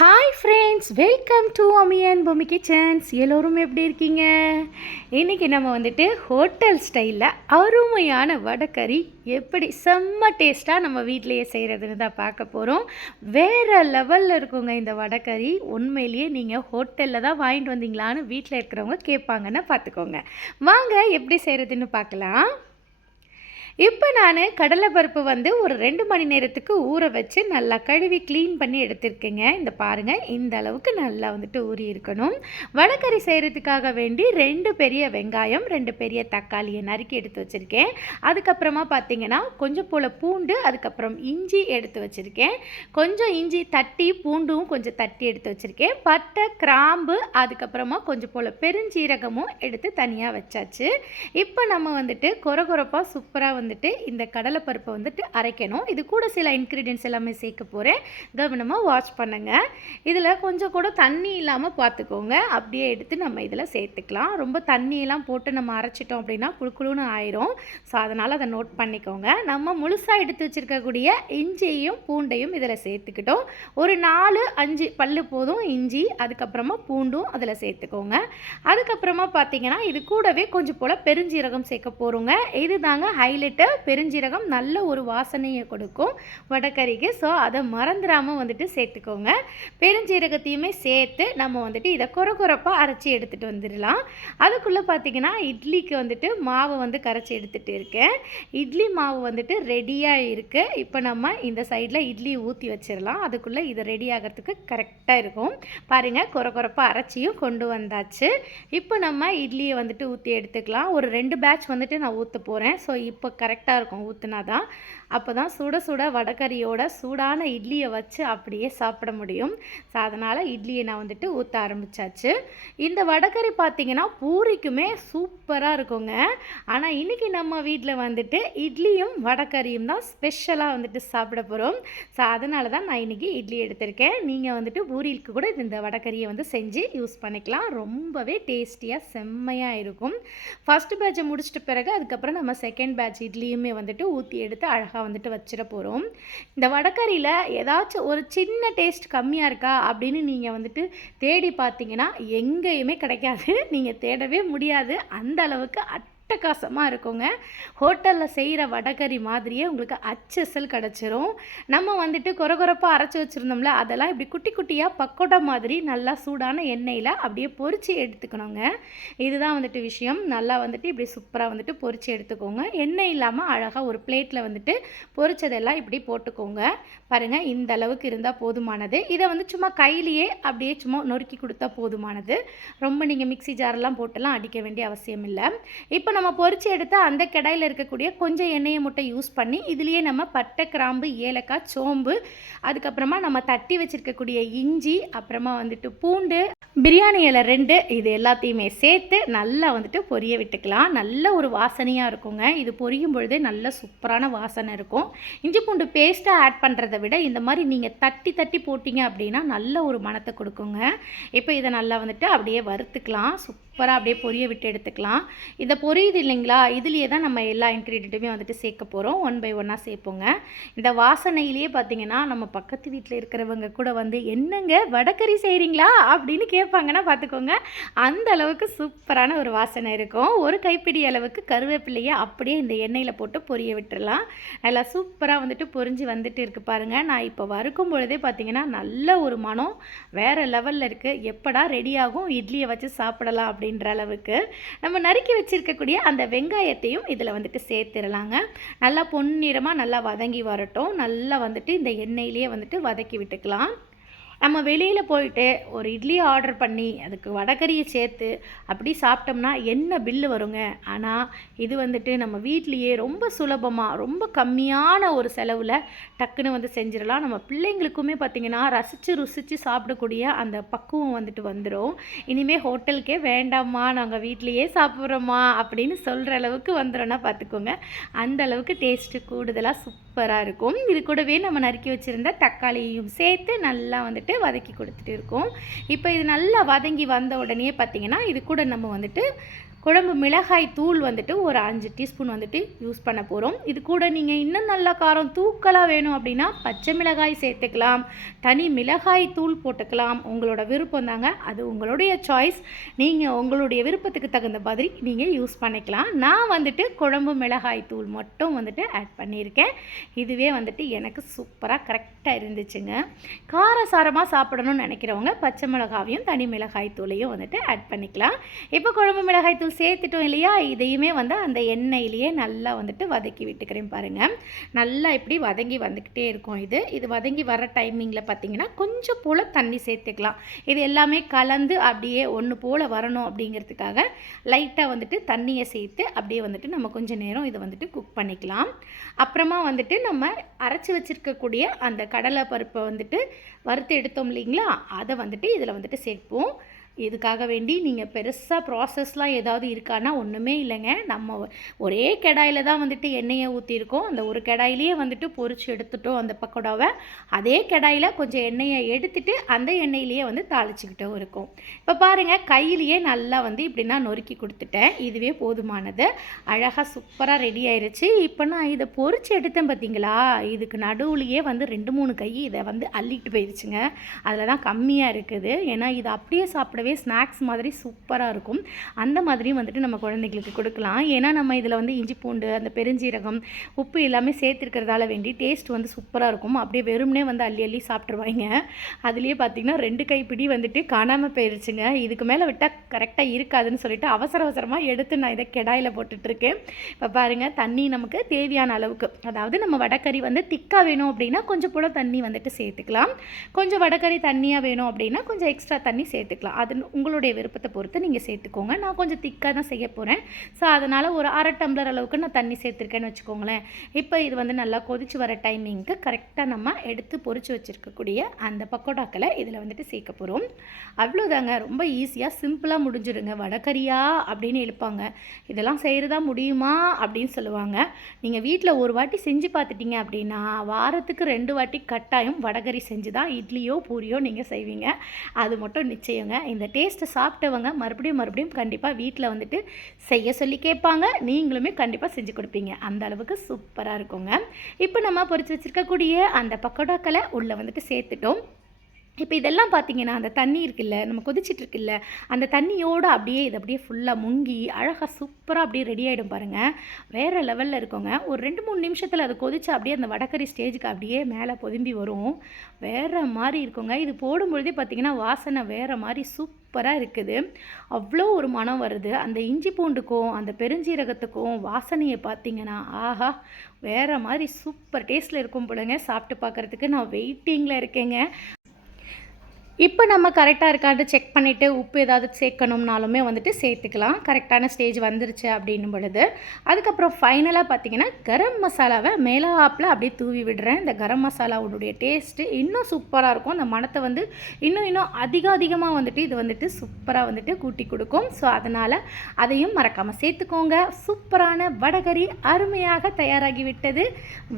Hi friends welcome to அமியன் பொம்மி kitchens எல்லோரும் எப்படி இருக்கீங்க? இன்றைக்கி நம்ம வந்துட்டு ஹோட்டல் ஸ்டைலில் அருமையான வடைக்கறி எப்படி செம்ம டேஸ்ட்டாக நம்ம வீட்டிலையே செய்கிறதுன்னு தான் பார்க்க போகிறோம் வேறு லெவலில் இருக்குங்க இந்த வடைக்கறி உண்மையிலேயே நீங்கள் ஹோட்டலில் தான் வாங்கிட்டு வந்தீங்களான்னு வீட்டில் இருக்கிறவங்க கேட்பாங்கன்னு பார்த்துக்கோங்க. வாங்க எப்படி செய்கிறதுன்னு பார்க்கலாம். இப்போ நான் கடலைப்பருப்பு வந்து ஒரு ரெண்டு மணி நேரத்துக்கு ஊற வச்சு நல்லா கழுவி க்ளீன் பண்ணி எடுத்திருக்கேங்க. இந்த பாருங்கள் இந்த அளவுக்கு நல்லா வந்துட்டு ஊறி இருக்கணும். வடக்கறி செய்கிறதுக்காக வேண்டி ரெண்டு பெரிய வெங்காயம் ரெண்டு பெரிய தக்காளியை நறுக்கி எடுத்து வச்சுருக்கேன். அதுக்கப்புறமா பார்த்தீங்கன்னா கொஞ்சம் போல் பூண்டு அதுக்கப்புறம் இஞ்சி எடுத்து வச்சுருக்கேன். கொஞ்சம் இஞ்சி தட்டி பூண்டும் கொஞ்சம் தட்டி எடுத்து வச்சுருக்கேன். பட்டை கிராம்பு அதுக்கப்புறமா கொஞ்சம் போல் பெருஞ்சீரகமும் எடுத்து தனியாக வச்சாச்சு. இப்போ நம்ம வந்துட்டு கொரகொரப்பாக சூப்பராக வந்துட்டு இந்த கடலைப்பருப்பை வந்துட்டு அரைக்கணும். இது கூட சில இன்க்ரீடியன்ஸ் எல்லாமே சேர்க்க போகிறேன் கவனமாக வாட்ச் பண்ணுங்கள் இதில் கொஞ்சம் கூட தண்ணி இல்லாமல் பார்த்துக்கோங்க அப்படியே எடுத்து நம்ம இதில் சேர்த்துக்கலாம். ரொம்ப தண்ணியெல்லாம் போட்டு நம்ம அரைச்சிட்டோம் அப்படின்னா குழுக்குழுன்னு ஆயிரும். ஸோ அதனால் அதை நோட் பண்ணிக்கோங்க. நம்ம முழுசாக எடுத்து வச்சுருக்கக்கூடிய இஞ்சியையும் பூண்டையும் இதில் சேர்த்துக்கிட்டோம். ஒரு நாலு அஞ்சு பல்லு போதும் இஞ்சி அதுக்கப்புறமா பூண்டும் அதில் சேர்த்துக்கோங்க. அதுக்கப்புறமா பார்த்தீங்கன்னா இது கூடவே கொஞ்சம் போல் பெருஞ்சீரகம் சேர்க்க போகிறோங்க இது தாங்க ஹைலைட்டு பெருஞ்சீரகம் நல்ல ஒரு வாசனையை கொடுக்கும் வடக்கறிக்கு ஸோ அதை மறந்துடாமல் வந்துட்டு சேர்த்துக்கோங்க. பெருஞ்சீரகத்தையுமே சேர்த்து நம்ம வந்துட்டு இதை குறை குறைப்பாக அரைச்சி எடுத்துகிட்டு வந்துடலாம். அதுக்குள்ளே பார்த்தீங்கன்னா இட்லிக்கு வந்துட்டு மாவு வந்து கரைச்சி எடுத்துகிட்டு இருக்கேன். இட்லி மாவு வந்துட்டு ரெடியாக இருக்குது இப்போ நம்ம இந்த சைடில் இட்லி ஊற்றி வச்சிடலாம். அதுக்குள்ளே இது ரெடி ஆகிறதுக்கு கரெக்டாக இருக்கும். பாருங்கள் குறை குறைப்பாக அரைச்சியும் கொண்டு வந்தாச்சு. இப்போ நம்ம இட்லியை வந்துட்டு ஊற்றி எடுத்துக்கலாம். ஒரு ரெண்டு பேட்ச் வந்துட்டு நான் ஊற்ற போகிறேன் ஸோ இப்போ கரெக்டாக இருக்கும் ஊற்றுனா தான் அப்போ தான் சுட சுட வடகரியோட சூடான இட்லியை வச்சு அப்படியே சாப்பிட முடியும். ஸோ அதனால் இட்லியை நான் வந்துட்டு ஊற்ற ஆரம்பித்தாச்சு இந்த வடகறி பார்த்திங்கன்னா பூரிக்குமே சூப்பராக இருக்குங்க. ஆனால் இன்றைக்கி நம்ம வீட்டில் வந்துட்டு இட்லியும் வடகரியும் தான் ஸ்பெஷலாக வந்துட்டு சாப்பிட போகிறோம் ஸோ அதனால தான் நான் இன்றைக்கி இட்லி எடுத்திருக்கேன். நீங்கள் வந்துட்டு பூரிக்கு கூட இந்த வடகரியை வந்து செஞ்சு யூஸ் பண்ணிக்கலாம். ரொம்பவே டேஸ்டியாக செம்மையாக இருக்கும். ஃபஸ்ட்டு பேட்சை முடிச்சிட்ட பிறகு அதுக்கப்புறம் நம்ம செகண்ட் பேட்ச் இட்லியுமே வந்துட்டு ஊற்றி எடுத்து அழகாக வந்துட்டு வச்சிட போகிறோம் இந்த வடக்கறியில் ஏதாச்சும் ஒரு சின்ன டேஸ்ட் கம்மியாக இருக்கா அப்படின்னு நீங்கள் வந்துட்டு தேடி பார்த்தீங்கன்னா எங்கேயுமே கிடைக்காது. நீங்கள் தேடவே முடியாது. அந்த அளவுக்கு அட்டகாசமாக இருக்குங்க. ஹோட்டலில் செய்கிற வடகறி மாதிரியே உங்களுக்கு அச்சசல் கிடச்சிரும். நம்ம வந்துட்டு கொரகொரப்பாக அரைச்சி வச்சுருந்தோம்ல அதெல்லாம் இப்படி குட்டி குட்டியாக பக்கோடா மாதிரி நல்லா சூடான எண்ணெயில் அப்படியே பொரித்து எடுத்துக்கணுங்க. இதுதான் வந்துட்டு விஷயம். நல்லா வந்துட்டு இப்படி சூப்பராக வந்துட்டு பொரித்து எடுத்துக்கோங்க. எண்ணெய் இல்லாமல் அழகாக ஒரு பிளேட்டில் வந்துட்டு பொறிச்சதெல்லாம் இப்படி போட்டுக்கோங்க. பாருங்கள் இந்த அளவுக்கு இருந்தால் போதுமானது. இதை வந்து சும்மா கையிலேயே அப்படியே சும்மா நொறுக்கி கொடுத்தா போதுமானது. ரொம்ப நீங்கள் மிக்ஸி ஜாரெல்லாம் போட்டெல்லாம் அடிக்க வேண்டிய அவசியம் இல்லை இப்போ நம்ம பொறிச்சு எடுத்த அந்த கடாயில் இருக்கக்கூடிய கொஞ்சம் எண்ணெயை முட்டை யூஸ் பண்ணி இதுலேயே நம்ம பட்டை கிராம்பு ஏலக்காய் சோம்பு அதுக்கப்புறமா நம்ம தட்டி வச்சுருக்கக்கூடிய இஞ்சி அப்புறமா வந்துட்டு பூண்டு பிரியாணி இலை ரெண்டு இது எல்லாத்தையுமே சேர்த்து நல்லா வந்துட்டு பொரிய விட்டுக்கலாம். நல்ல ஒரு வாசனையாக இருக்குங்க. இது பொரியும் பொழுதே நல்ல சூப்பரான வாசனை இருக்கும். இஞ்சி பூண்டு பேஸ்ட்டாக ஆட் பண்ணுறதை விட இந்த மாதிரி நீங்கள் தட்டி தட்டி போட்டிங்க அப்படின்னா நல்ல ஒரு மணத்தை கொடுக்குங்க. இப்போ இதை நல்லா வந்துட்டு அப்படியே வறுத்துக்கலாம். சூப்பர் சூப்பராக அப்படியே பொரிய விட்டு எடுத்துக்கலாம். இதை பொரியுது இல்லைங்களா? இதுலேயே தான் நம்ம எல்லா இன்க்ரீடியண்ட்டுமே வந்துட்டு சேர்க்க போகிறோம் ஒன் பை ஒன்னாக சேர்ப்போங்க. இந்த வாசனையிலேயே பார்த்தீங்கன்னா நம்ம பக்கத்து வீட்டில் இருக்கிறவங்க கூட வந்து என்னங்க வடக்கறி செய்கிறீங்களா அப்படின்னு கேட்பாங்கன்னா பார்த்துக்கோங்க. அந்த அளவுக்கு சூப்பரான ஒரு வாசனை இருக்கும். ஒரு கைப்பிடி அளவுக்கு கருவேப்பிலையை அப்படியே இந்த எண்ணெயில் போட்டு பொரிய விட்டுடலாம் நல்லா சூப்பராக வந்துட்டு பொரிஞ்சு வந்துட்டு இருக்கு பாருங்கள் நான் இப்போ வறுக்கும் பொழுதே பார்த்தீங்கன்னா நல்ல ஒரு மனம் வேறு லெவலில் இருக்குது எப்படா ரெடி ஆகும்? இட்லியை வச்சு சாப்பிடலாம் அப்படின்னு அப்படின்ற அளவுக்கு நம்ம நறுக்கி வச்சுருக்கக்கூடிய அந்த வெங்காயத்தையும் இதில் வந்துட்டு சேர்த்துடலாங்க. நல்லா பொன்னிறமாக நல்லா வதங்கி வரட்டும். நல்லா வந்துட்டு இந்த எண்ணெயிலேயே வந்துட்டு வதக்கி விட்டுக்கலாம். நம்ம வெளியில் போயிட்டு ஒரு இட்லி ஆர்டர் பண்ணி அதுக்கு வடகரியை சேர்த்து அப்படி சாப்பிட்டோம்னா என்ன பில்லு வருங்க? ஆனால் இது வந்துட்டு நம்ம வீட்லேயே ரொம்ப சுலபமாக ரொம்ப கம்மியான ஒரு செலவில் டக்குன்னு வந்து செஞ்சிடலாம். நம்ம பிள்ளைங்களுக்குமே பார்த்திங்கன்னா ரசித்து ருசித்து சாப்பிடக்கூடிய அந்த பக்குவம் வந்துட்டு வந்துடும் இனிமேல் ஹோட்டலுக்கே வேண்டாம்மா நாங்கள் வீட்லேயே சாப்பிட்றோமா அப்படின்னு சொல்கிற அளவுக்கு வந்துடும்னா பார்த்துக்கோங்க. அந்த அளவுக்கு டேஸ்ட்டு கூடுதலாக சூப்பராக இருக்கும். இது கூடவே நம்ம நறுக்கி வச்சுருந்த தக்காளியையும் சேர்த்து நல்லா வந்துட்டு வதக்கி கொடுத்துட்டு இருக்கோம். இப்போ இது நல்லா வதங்கி வந்த உடனே பார்த்திங்கன்னா இது கூட நம்ம வந்துட்டு குழம்பு மிளகாய் தூள் வந்துட்டு ஒரு அஞ்சு டீஸ்பூன் வந்துட்டு யூஸ் பண்ண போகிறோம் இது கூட நீங்கள் இன்னும் நல்ல காரம் தூக்கலாக வேணும் அப்படின்னா பச்சை மிளகாய் சேர்த்துக்கலாம். தனி மிளகாய் தூள் போட்டுக்கலாம். உங்களோட விருப்பம் தாங்க. அது உங்களுடைய சாய்ஸ் நீங்கள் உங்களுடைய விருப்பத்துக்கு தகுந்த மாதிரி நீங்கள் யூஸ் பண்ணிக்கலாம். நான் வந்துட்டு குழம்பு மிளகாய் தூள் மட்டும் வந்துட்டு ஆட் பண்ணியிருக்கேன். இதுவே வந்துட்டு எனக்கு சூப்பராக கரெக்டாக இருந்துச்சுங்க. காரசாரமாக சாப்பிடணும்னு நினைக்கிறவங்க பச்சை மிளகாவையும் தனி மிளகாய் தூளையும் வந்துட்டு ஆட் பண்ணிக்கலாம். இப்போ குழம்பு மிளகாய் தூள் சேர்த்துட்டோம் இல்லையா? இதையுமே வந்து அந்த எண்ணெயிலேயே நல்லா வந்துட்டு வதக்கி விட்டுக்கிறேன் பாருங்கள் நல்லா இப்படி வதங்கி வந்துக்கிட்டே இருக்கும் இது. இது வதங்கி வர டைமிங்கில் பார்த்தீங்கன்னா கொஞ்சம் போல் தண்ணி சேர்த்துக்கலாம். இது எல்லாமே கலந்து அப்படியே ஒன்று போல் வரணும் அப்படிங்கிறதுக்காக லைட்டாக வந்துட்டு தண்ணியை சேர்த்து அப்படியே வந்துட்டு நம்ம கொஞ்சம் நேரம் இதை வந்துட்டு குக் பண்ணிக்கலாம். அப்புறமா வந்துட்டு நம்ம அரைச்சி வச்சுருக்கக்கூடிய அந்த கடலை பருப்பை வந்துட்டு வறுத்து எடுத்தோம் இல்லைங்களா? அதை வந்துட்டு இதில் வந்துட்டு சேர்ப்போம். இதுக்காக வேண்டி நீங்கள் பெருசாக ப்ராசஸ்லாம் ஏதாவது இருக்கான்னா ஒன்றுமே இல்லைங்க. நம்ம ஒரே கடாயில் தான் வந்துட்டு எண்ணெயை ஊற்றிருக்கோம் அந்த ஒரு கடாயிலேயே வந்துட்டு பொறிச்சு எடுத்துட்டோம் அந்த பக்கோடாவை. அதே கடாயில் கொஞ்சம் எண்ணெயை எடுத்துட்டு அந்த எண்ணெயிலேயே வந்து தாளிச்சிக்கிட்டும் இருக்கும். இப்போ பாருங்கள் கையிலேயே நல்லா வந்து இப்படி நான் நொறுக்கி கொடுத்துட்டேன். இதுவே போதுமானது. அழகாக சூப்பராக ரெடி ஆயிடுச்சு இப்போ நான் இதை பொறிச்சு எடுத்தேன் பார்த்தீங்களா இதுக்கு நடுவுலையே வந்து ரெண்டு மூணு கை இதை வந்து அள்ளிட்டு போயிடுச்சுங்க அதில் தான் கம்மியாக இருக்குது. ஏன்னா இதை அப்படியே சாப்பிட சாப்பிடவே ஸ்நாக்ஸ் மாதிரி சூப்பராக இருக்கும். அந்த மாதிரியும் வந்துட்டு நம்ம குழந்தைங்களுக்கு கொடுக்கலாம். ஏன்னா நம்ம இதில் வந்து இஞ்சி பூண்டு அந்த பெருஞ்சீரகம் உப்பு எல்லாமே சேர்த்துருக்கிறதால வேண்டி டேஸ்ட் வந்து சூப்பராக இருக்கும். அப்படியே வெறும்னே வந்து அள்ளி அள்ளி சாப்பிட்ருவாங்க அதுலேயே பார்த்தீங்கன்னா ரெண்டு கைப்பிடி வந்துட்டு காணாமல் போயிருச்சுங்க. இதுக்கு மேலே விட்டால் கரெக்டாக இருக்காதுன்னு சொல்லிட்டு அவசர அவசரமாக எடுத்து நான் இதை கெடாயில் போட்டுட்ருக்கேன். இப்போ பாருங்கள் தண்ணி நமக்கு தேவையான அளவுக்கு. அதாவது நம்ம வடக்கறி வந்து திக்காக வேணும் அப்படின்னா கொஞ்சம் போல தண்ணி வந்துட்டு சேர்த்துக்கலாம். கொஞ்சம் வடக்கறி தண்ணியாக வேணும் அப்படின்னா கொஞ்சம் எக்ஸ்ட்ரா தண்ணி சேர்த்துக்கலாம். அது உங்களுடைய விருப்பத்தை பொறுத்து நீங்கள் சேர்த்துக்கோங்க. நான் கொஞ்சம் திக்காக தான் செய்ய போகிறேன் ஸோ அதனால் ஒரு அரை டம்ளர் அளவுக்கு நான் தண்ணி சேர்த்துருக்கேன்னு வச்சுக்கோங்களேன். இப்போ இது வந்து நல்லா கொதிச்சு வர டைமிங்க்கு கரெக்டாக நம்ம எடுத்து பொறிச்சு வச்சுருக்கக்கூடிய அந்த பக்கோடாக்களை இதில் வந்துட்டு சேர்க்க போகிறோம் அவ்வளோதாங்க. ரொம்ப ஈஸியாக சிம்பிளாக முடிஞ்சிடுங்க. வடகரியா அப்படின்னு எழுப்பாங்க இதெல்லாம் செய்கிறதா முடியுமா அப்படின்னு சொல்லுவாங்க. நீங்கள் வீட்டில் ஒரு வாட்டி செஞ்சு பார்த்துட்டீங்க அப்படின்னா வாரத்துக்கு ரெண்டு வாட்டி கட்டாயம் வடகரி செஞ்சு தான் இட்லியோ பூரியோ நீங்கள் செய்வீங்க. அது மட்டும் நிச்சயங்க. இந்த டேஸ்ட்டை சாப்பிட்டவங்க மறுபடியும் மறுபடியும் கண்டிப்பாக வீட்டில் வந்துட்டு செய்ய சொல்லி கேட்பாங்க. நீங்களுமே கண்டிப்பாக செஞ்சு கொடுப்பீங்க. அந்த அளவுக்கு சூப்பராக இருக்குங்க. இப்போ நம்ம பொறிச்சு வச்சுருக்கக்கூடிய அந்த பக்கோடாக்களை உள்ளே வந்துட்டு சேர்த்துட்டோம். இப்போ இதெல்லாம் பார்த்தீங்கன்னா அந்த தண்ணி இருக்குல்ல நம்ம கொதிச்சிட்டு இருக்குல்ல அந்த தண்ணியோடு அப்படியே இது அப்படியே ஃபுல்லாக முங்கி அழகாக சூப்பராக அப்படியே ரெடி ஆகிடும் பாருங்கள் வேறு லெவலில் இருக்கோங்க ஒரு ரெண்டு மூணு நிமிஷத்தில் அது கொதிச்சு அப்படியே அந்த வடக்கறி ஸ்டேஜுக்கு அப்படியே மேலே பொதும்பி வரும். வேறு மாதிரி இருக்குங்க இது போடும்பொழுதே பார்த்தீங்கன்னா வாசனை வேறு மாதிரி சூப்பராக இருக்குது. அவ்வளோ ஒரு மனம் வருது. அந்த இஞ்சி பூண்டுக்கும் அந்த பெருஞ்சீரகத்துக்கும் வாசனையை பார்த்தீங்கன்னா ஆஹா வேறு மாதிரி சூப்பர் டேஸ்ட்டில் இருக்கும் போலங்க. சாப்பிட்டு பார்க்குறதுக்கு நான் வெயிட்டிங்கில் இருக்கேங்க. இப்போ நம்ம கரெக்டாக இருக்காது செக் பண்ணிவிட்டு உப்பு ஏதாவது சேர்க்கணும்னாலுமே வந்துட்டு சேர்த்துக்கலாம். கரெக்டான ஸ்டேஜ் வந்துருச்சு அப்படின்னும் பொழுது அதுக்கப்புறம் ஃபைனலாக பார்த்தீங்கன்னா கரம் மசாலாவை மேலாப்பில் அப்படியே தூவி விடுறேன். இந்த கரம் மசாலாவுடைய டேஸ்ட்டு இன்னும் சூப்பராக இருக்கும். அந்த மணத்தை வந்து இன்னும் இன்னும் அதிக அதிகமாக வந்துட்டு இது வந்துட்டு சூப்பராக வந்துட்டு கூட்டி கொடுக்கும். ஸோ அதனால் அதையும் மறக்காமல் சேர்த்துக்கோங்க. சூப்பரான வடகரி அருமையாக தயாராகி விட்டது.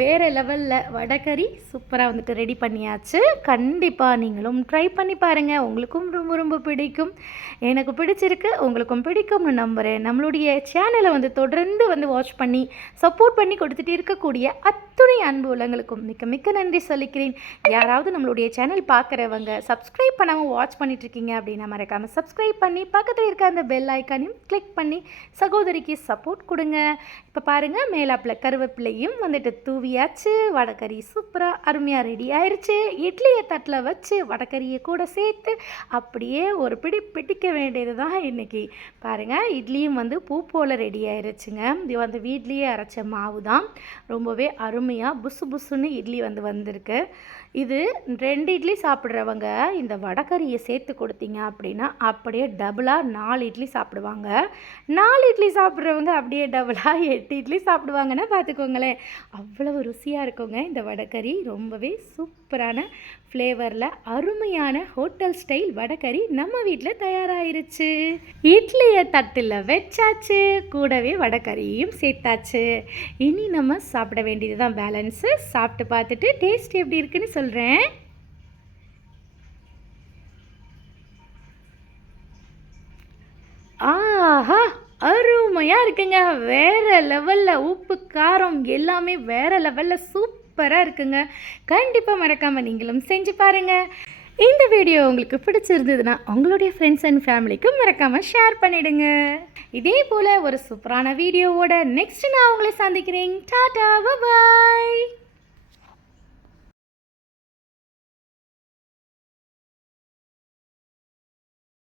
வேறு லெவலில் வடகரி சூப்பராக வந்துட்டு ரெடி பண்ணியாச்சு. கண்டிப்பாக நீங்களும் ட்ரை பண்ணி பாருங்கள் உங்களுக்கும் ரொம்ப ரொம்ப பிடிக்கும். எனக்கு பிடிச்சிருக்கு. உங்களுக்கும் பிடிக்கும்னு நம்புகிறேன் நம்மளுடைய சேனலை வந்து தொடர்ந்து வந்து வாட்ச் பண்ணி சப்போர்ட் பண்ணி கொடுத்துட்டு இருக்கக்கூடிய அத்துணை அன்பு உள்ளங்களுக்கும் மிக்க மிக்க நன்றி சொல்லிக்கிறேன். யாராவது நம்மளுடைய சேனல் பார்க்குறவங்க சப்ஸ்கிரைப் பண்ணாமல் வாட்ச் பண்ணிட்டு இருக்கீங்க அப்படின்னா மறக்காமல் சப்ஸ்கிரைப் பண்ணி பக்கத்தில் இருக்க அந்த பெல் ஐக்கானையும் கிளிக் பண்ணி சகோதரிக்கு சப்போர்ட் கொடுங்க. இப்போ பாருங்கள் மேலாப்பில் கருவேப்பிலையும் வந்துட்டு தூவியாச்சு. வடக்கறி சூப்பராக அருமையாக ரெடி ஆயிடுச்சு இட்லியை தட்டில் வச்சு வடக்கறியை கூட சேர்த்து அப்படியே ஒரு பிடி பிடிக்க வேண்டியது தான் இன்றைக்கி பாருங்கள் இட்லியும் வந்து பூ போல் ரெடி ஆயிருச்சுங்க. இது வந்து வீட்லேயே அரைச்ச மாவு தான் ரொம்பவே அருமையாக புசு புசுன்னு இட்லி வந்து வந்திருக்கு. இது ரெண்டு இட்லி சாப்பிட்றவங்க இந்த வடகறியை சேர்த்து கொடுத்தீங்க அப்படின்னா அப்படியே டபுளாக நாலு இட்லி சாப்பிடுவாங்க. நாலு இட்லி சாப்பிட்றவங்க அப்படியே டபுளாக எட்டு இட்லி சாப்பிடுவாங்கன்னா பார்த்துக்கோங்களேன். அவ்வளவு ருசியாக இருக்குங்க இந்த வடகறி. ரொம்பவே சூப்பரான ஃப்ளேவரில் அருமையான ஹோட்டல் ஸ்டைல் வடகறி நம்ம வீட்டில் தயாராயிருச்சு. இட்லியை தட்டில் வச்சாச்சு. கூடவே வடகறியும் சேர்த்தாச்சு. இனி நம்ம சாப்பிட வேண்டியது தான் பேலன்ஸு சாப்பிட்டு பார்த்துட்டு டேஸ்ட் எப்படி இருக்குன்னு சொல்கிறேன் ஆஹா அருமையாக இருக்குங்க. வேறு லெவலில் உப்பு காரம் எல்லாமே வேறு லெவலில் சூப்பராக இருக்குங்க. கண்டிப்பாக மறக்காமல் நீங்களும் செஞ்சு பாருங்கள் இந்த வீடியோ உங்களுக்கு பிடிச்சிருந்ததுன்னா உங்களுடைய ஃப்ரெண்ட்ஸ் அண்ட் ஃபேமிலிக்கும் மறக்காமல் ஷேர் பண்ணிடுங்க. இதே போல் ஒரு சூப்பரான வீடியோவோட நெக்ஸ்ட் நான் உங்களை சந்திக்கிறேன். டாடா பாய்